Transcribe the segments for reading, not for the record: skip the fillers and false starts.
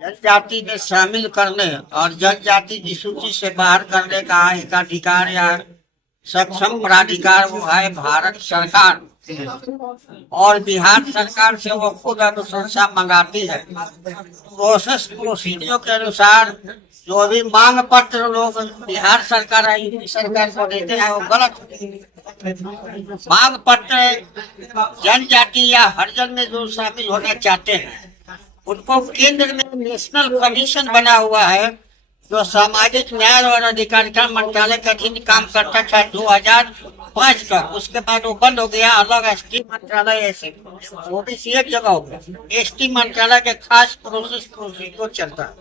जनजाति में शामिल करने और जनजाति की सूची से बाहर करने का एकाधिकार या सक्षम प्राधिकार वो है भारत सरकार। और बिहार सरकार से वो खुद अनुशंसा मंगाती है। प्रोसीडियो के अनुसार जो भी मांग पत्र लोग बिहार सरकार सरकार को देते हैं वो गलत मांग पत्र जनजाति या हरिजन में जो शामिल होना चाहते हैं उनको केंद्र में नेशनल कमीशन बना हुआ है जो सामाजिक न्याय और अधिकारिता मंत्रालय के अधीन काम करता था 2005 तक। उसके बाद वो बंद हो गया। अलग एसटी मंत्रालय ऐसे वो भी एक जगह हो गया। एसटी मंत्रालय के खास प्रोसीडियो चलता है।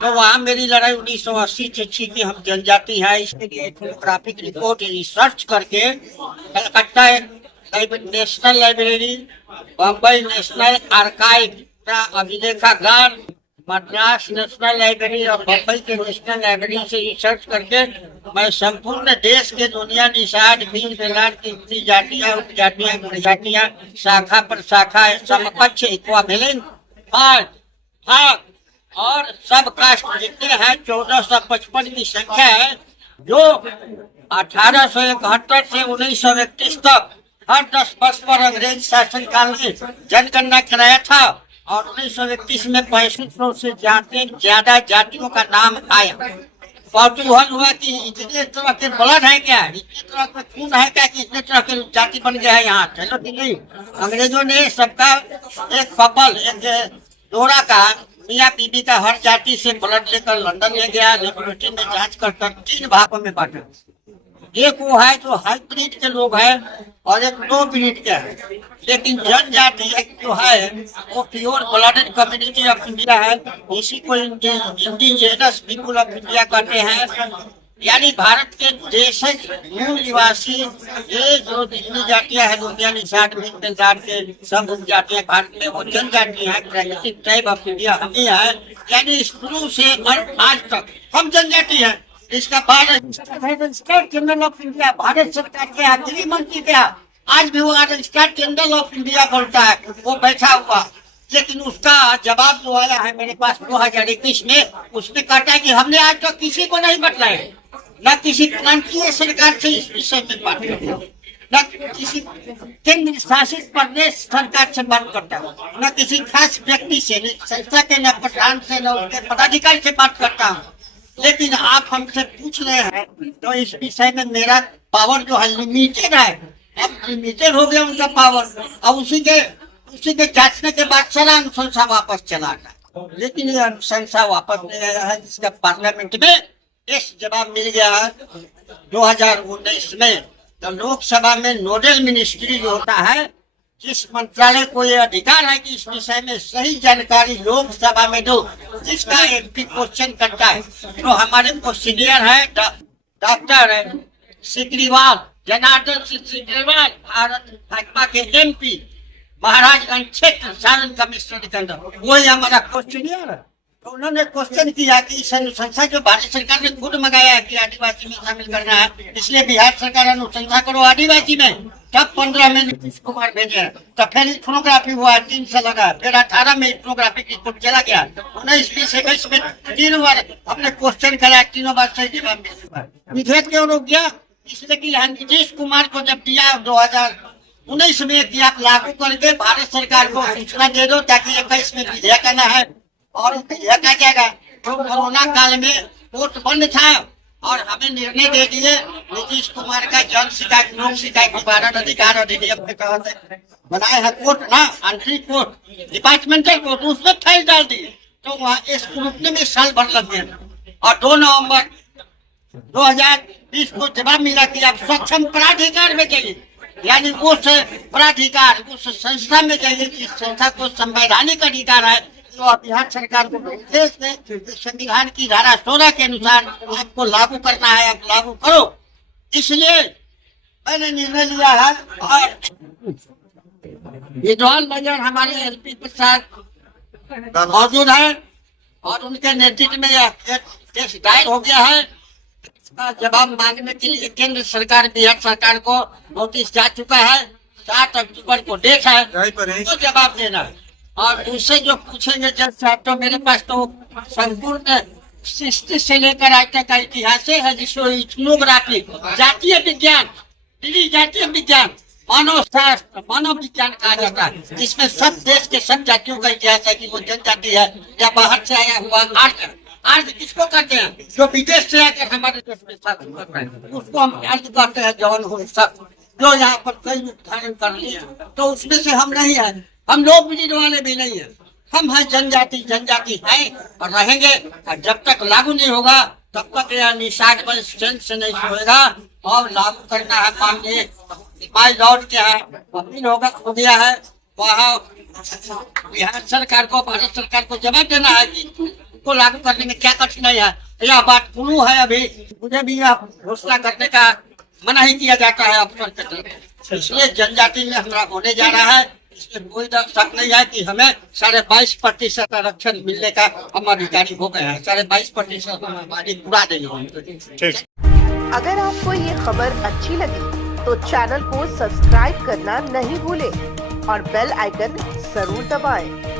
तो वहाँ मेरी लड़ाई 1980 से थी कि हम जनजाति है, इसके लिए एथनोग्राफिक रिपोर्ट रिसर्च करके Calcutta national library, Bombay national archive का अभिलेखागार, मद्रास नेशनल लाइब्रेरी और बम्बई के नेशनल लाइब्रेरी से रिसर्च करके मैं संपूर्ण देश के दुनिया निषाद बीज बेलार की इतनी जातियां, उपजातियां, प्रजातियां, शाखा पर शाखा, समकक्ष, इक्वावेलेंट, भाग और सब कास्ट जितने हैं 1455 की संख्या है जो 1871 से 1931 तक हर 10 वर्ष पर अंग्रेज शासनकाल में जनगणना कराया था और 1931 में 6500 से ज्यादा जातियों का नाम आया। कौतूहल हुआ कि इतने तरह के ब्लड है क्या, इतने तरह के खून है क्या कि इतने तरह के जाति बन गया है यहाँ। चलो कि नहीं, अंग्रेजों ने सबका एक कपल, एक जोड़ा का, मियाँ बीबी का हर जाति से ब्लड लेकर लंदन ले गया। लेबोरेटरी में जांच कर 3 भागों में बांटा। एक वो है जो हाइब्रिड के लोग हैं और एक लो ब्रीड के है। लेकिन जनजाति एक जो है वो pure blooded community of India है। इसी को इंडिजिनस पीपुल ऑफ इंडिया कहते हैं। यानी भारत के देशज मूल निवासी ये जो जितनी जातियां हैं दुनिया निषाद में के सब उपजातियां भारत में वो जनजाति है। प्राकृतिक ट्राइब ऑफ इंडिया हम ही है। यानी शुरू से आज तक हम जनजाति है। इसका state general of India Bharat सरकार के गृह मंत्री क्या आज भी वो स्टेट जनरल ऑफ इंडिया बोलता है, वो बैठा हुआ। लेकिन उसका जवाब जो आया है मेरे पास 2021 में, उसने कहा कि हमने आज तक किसी को नहीं बतलाया, न किसी प्रांतीय सरकार से इस विषय में बात करता, न किसी केंद्र शासित प्रदेश सरकार से बात करता, न किसी खास व्यक्ति से, न संस्था के, न प्रधान से, न उसके पदाधिकारी से बात करता हूँ। लेकिन आप हमसे पूछ रहे हैं तो इस विषय में मेरा पावर जो है लिमिटेड है। अब लिमिटेड हो गया उनका पावर। अब उसी के जांचने के बाद सारा अनुशंसा वापस चला गया। लेकिन ये अनुशंसा वापस नहीं आया है जिसका पार्लियामेंट में इस जवाब मिल गया है 2019 में। तो लोकसभा में नोडल मिनिस्ट्री जो होता है, जिस मंत्रालय को ये अधिकार है कि इस विषय में सही जानकारी लोकसभा में दो, जिसका एमपी क्वेश्चन करता है, तो हमारे क्वेश्चनियर है डॉक्टर सिकरीवाल, जनार्दन सिंह सिकरीवाल, भारत भाजपा के एमपी, महाराजगंज क्षेत्र सारण कमिश्नर के अंदर, वही हमारा क्वेश्चनियर है। तो उन्होंने क्वेश्चन किया कि इस अनुशंसा जो भारत सरकार ने खुद मंगाया है कि आदिवासी में शामिल करना है, इसलिए बिहार सरकार अनुशंसा करो आदिवासी में। तब 15 में नीतीश कुमार भेजे, तो फिर इथनोग्राफी हुआ 3 साल लगा, फिर 18 में इथनोग्राफी रिपोर्ट चला गया, 19, 20, 21 में 3 बार हमने क्वेश्चन कराया, 3 बार सही जवाब मिल चुका। विधेयक क्यों रुक गया? इसलिए कि नीतीश कुमार को जब दिया 2019 में कि आप लागू करके भारत सरकार को सूचना दे दो ताकि 21 में विधेयक आना है और विधेयक आ जाएगा। तो कोरोना काल में कोर्ट बंद था और हमें निर्णय दे दिए नीतीश कुमार का जन शिकायत लोक शिकायत निवारण अधिकार अधिनियम के तहत बनाया है कोर्ट ना, आंतरिक कोर्ट, डिपार्टमेंटल कोर्ट, उसमें फाइल डाल दिए। तो वहाँ इस ग्रुप में साल भर लग गया और 2 नवंबर 2020 को जवाब मिला कि आप सक्षम प्राधिकार में जाइए, यानी उस प्राधिकार उस संस्था में जाइए जिस संस्था को संवैधानिक अधिकार है। तो बिहार सरकार को निर्देश दें संविधान की धारा 16 के अनुसार आपको लागू करना है, आप लागू करो। इसलिए मैंने निर्णय लिया है और विद्वान मेजर हमारे एलपी प्रसाद मौजूद है और उनके नेतृत्व में यह केस दायर हो गया है। इसका जवाब मांगने के लिए केंद्र सरकार बिहार सरकार को नोटिस जा चुका है। 7 अक्टूबर को डेट है, तो जवाब देना है। और दूसरे जो पूछेंगे जज साहब, तो मेरे पास तो संपूर्ण सृष्टि से लेकर आज तक का इतिहास है, जिसको इथनोग्राफी, जातीय विज्ञान, जातीय विज्ञान, मानव शास्त्र, मानव विज्ञान कहा जाता है, जिसमें सब देश के सब जातियों का इतिहास है कि वो जनजाति है या बाहर से आया हुआ आर्य। आर्य किसको कहते हैं? जो विदेश से आकर हमारे देश में शासन कर रहे हैं, उसको हम आर्य कहते हैं। जौन हो सब जो यहाँ पर कई धारण कर लिए, तो उसमें से हम नहीं है, हम लोग ब्रिज वाले भी नहीं है, हम हैं जनजाति। जनजाति है और रहेंगे, और जब तक लागू नहीं होगा तब तक यह निषाद पर से नहीं होगा। और लागू करना है, माननीय माई लॉर्ड क्या है अपील होगा हो गया है, वहाँ बिहार सरकार को, भारत सरकार को जवाब देना है कि को लागू करने में क्या कठिनाई है। यह बात पुनः है, अभी मुझे भी यह घोषणा करने का मना ही किया जाता है अफसर के तरफ। इसलिए जनजाति में हमारा होने जा रहा है, इसमें कोई शक नहीं है कि हमें 22.5% आरक्षण मिलने का हम अधिकारी हो गए हैं। 22.5% हम हमारी पूरा देंगे। अगर आपको ये खबर अच्छी लगी तो चैनल को सब्सक्राइब करना नहीं भूलें और बेल आइकन जरूर दबाएं।